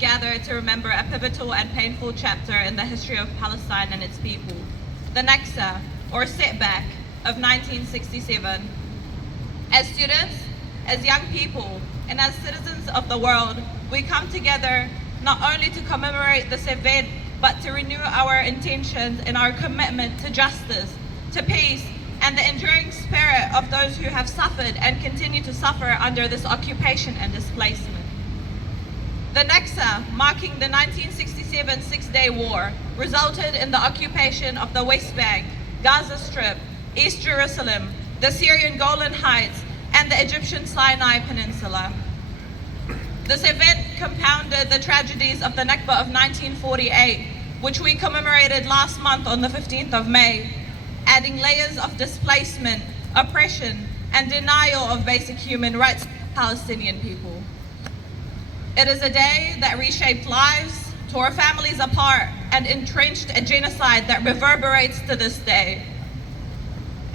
gather to remember a pivotal and painful chapter in the history of Palestine and its people, the Naksa, or setback, of 1967. As students, as young people, and as citizens of the world, we come together not only to commemorate this event, but to renew our intentions and our commitment to justice, to peace, and the enduring spirit of those who have suffered and continue to suffer under this occupation and displacement. The Naksa, marking the 1967 Six-Day War, resulted in the occupation of the West Bank, Gaza Strip, East Jerusalem, the Syrian Golan Heights, and the Egyptian Sinai Peninsula. This event compounded the tragedies of the Nakba of 1948, which we commemorated last month on the 15th of May, adding layers of displacement, oppression, and denial of basic human rights to Palestinian people. It is a day that reshaped lives, tore families apart, and entrenched a genocide that reverberates to this day.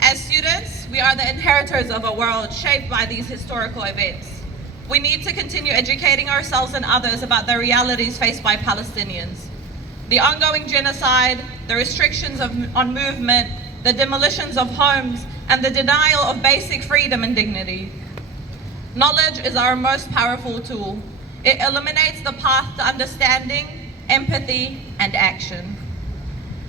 As students, we are the inheritors of a world shaped by these historical events. We need to continue educating ourselves and others about the realities faced by Palestinians. The ongoing genocide, the restrictions on movement, the demolitions of homes, and the denial of basic freedom and dignity. Knowledge is our most powerful tool. It illuminates the path to understanding, empathy, and action.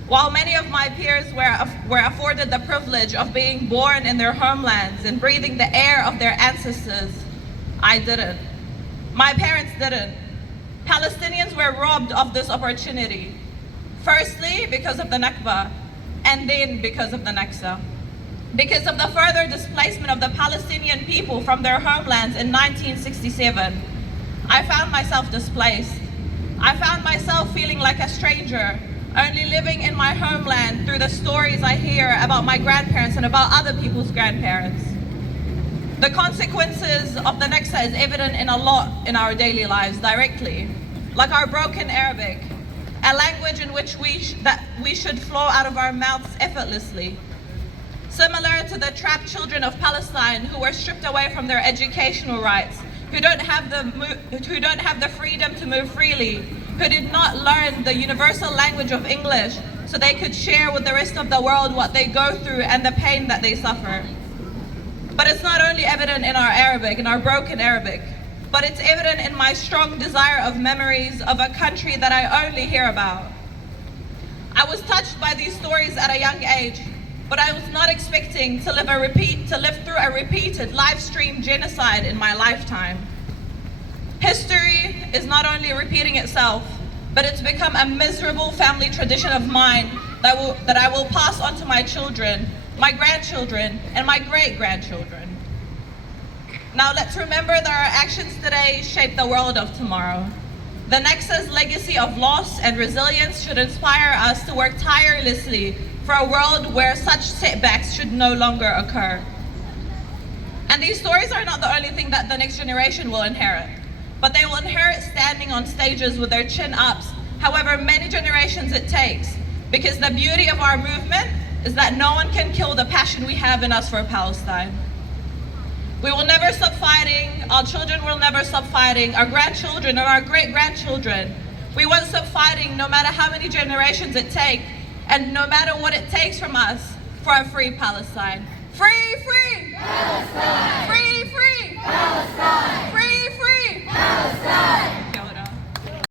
While many of my peers were afforded the privilege of being born in their homelands and breathing the air of their ancestors, I didn't. My parents didn't. Palestinians were robbed of this opportunity. Firstly, because of the Nakba, and then because of the Naksa. Because of the further displacement of the Palestinian people from their homelands in 1967, I found myself displaced. I found myself feeling like a stranger, only living in my homeland through the stories I hear about my grandparents and about other people's grandparents. The consequences of the Naksa is evident in a lot in our daily lives directly, like our broken Arabic, a language in which we should flow out of our mouths effortlessly. Similar to the trapped children of Palestine who were stripped away from their educational rights, who don't have the freedom to move freely, who did not learn the universal language of English so they could share with the rest of the world what they go through and the pain that they suffer. But it's not only evident in our Arabic, in our broken Arabic, but it's evident in my strong desire of memories of a country that I only hear about. I was touched by these stories at a young age, but I was not expecting to live through a repeated live stream genocide in my lifetime. History is not only repeating itself, but it's become a miserable family tradition of mine that I will pass on to my children, my grandchildren, and my great-grandchildren. Now let's remember that our actions today shape the world of tomorrow. The Naksa's legacy of loss and resilience should inspire us to work tirelessly for a world where such setbacks should no longer occur. And these stories are not the only thing that the next generation will inherit, but they will inherit standing on stages with their chin ups, however many generations it takes, because the beauty of our movement is that no one can kill the passion we have in us for Palestine. We will never stop fighting, our children will never stop fighting, our grandchildren and our great-grandchildren. We won't stop fighting no matter how many generations it takes, and no matter what it takes from us for a free Palestine. Free, free! Palestine! Free, free! Palestine! Free, free! Palestine!